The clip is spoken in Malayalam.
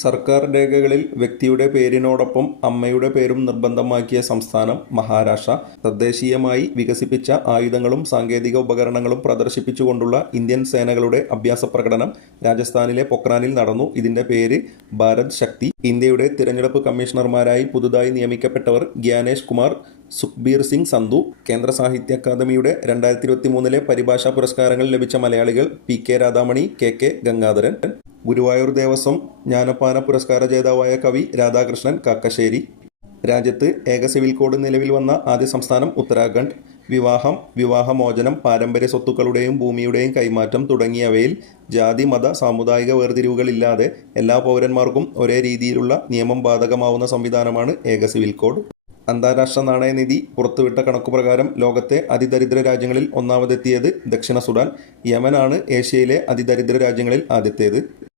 സർക്കാർ രേഖകളിൽ വ്യക്തിയുടെ പേരിനോടൊപ്പം അമ്മയുടെ പേരും നിർബന്ധമാക്കിയ സംസ്ഥാനം മഹാരാഷ്ട്ര. തദ്ദേശീയമായി വികസിപ്പിച്ച ആയുധങ്ങളും സാങ്കേതിക ഉപകരണങ്ങളും പ്രദർശിപ്പിച്ചുകൊണ്ടുള്ള ഇന്ത്യൻ സേനകളുടെ അഭ്യാസ പ്രകടനം രാജസ്ഥാനിലെ പൊക്രാനിൽ നടന്നു. ഇതിന്റെ പേര് ഭാരത് ശക്തി. ഇന്ത്യയുടെ തിരഞ്ഞെടുപ്പ് കമ്മീഷണർമാരായി പുതുതായി നിയമിക്കപ്പെട്ടവർ ഗ്യാനേഷ് കുമാർ, സുഖ്ബീർ സിംഗ് സന്ധു. കേന്ദ്ര സാഹിത്യ അക്കാദമിയുടെ 2023 പരിഭാഷാ പുരസ്കാരങ്ങൾ ലഭിച്ച മലയാളികൾ PK രാധാമണി, KK ഗംഗാധരൻ. ഗുരുവായൂർ ദേവസ്വം ജ്ഞാനപ്പാന പുരസ്കാര ജേതാവായ കവി രാധാകൃഷ്ണൻ കാക്കശ്ശേരി. രാജ്യത്ത് ഏക സിവിൽ കോഡ് നിലവിൽ വന്ന ആദ്യ സംസ്ഥാനം ഉത്തരാഖണ്ഡ്. വിവാഹം, വിവാഹമോചനം, പാരമ്പര്യ സ്വത്തുക്കളുടെയും ഭൂമിയുടെയും കൈമാറ്റം തുടങ്ങിയവയിൽ ജാതി, മത, സാമുദായിക വേർതിരിവുകളില്ലാതെ എല്ലാ പൗരന്മാർക്കും ഒരേ രീതിയിലുള്ള നിയമം ബാധകമാവുന്ന സംവിധാനമാണ് ഏക സിവിൽ കോഡ്. അന്താരാഷ്ട്ര നാണയനിധി പുറത്തുവിട്ട കണക്കുപ്രകാരം ലോകത്തെ അതിദരിദ്ര രാജ്യങ്ങളിൽ ഒന്നാമതെത്തിയത് ദക്ഷിണ സുഡാൻ. യമനാണ് ഏഷ്യയിലെ അതിദരിദ്ര രാജ്യങ്ങളിൽ ആദ്യത്തേത്.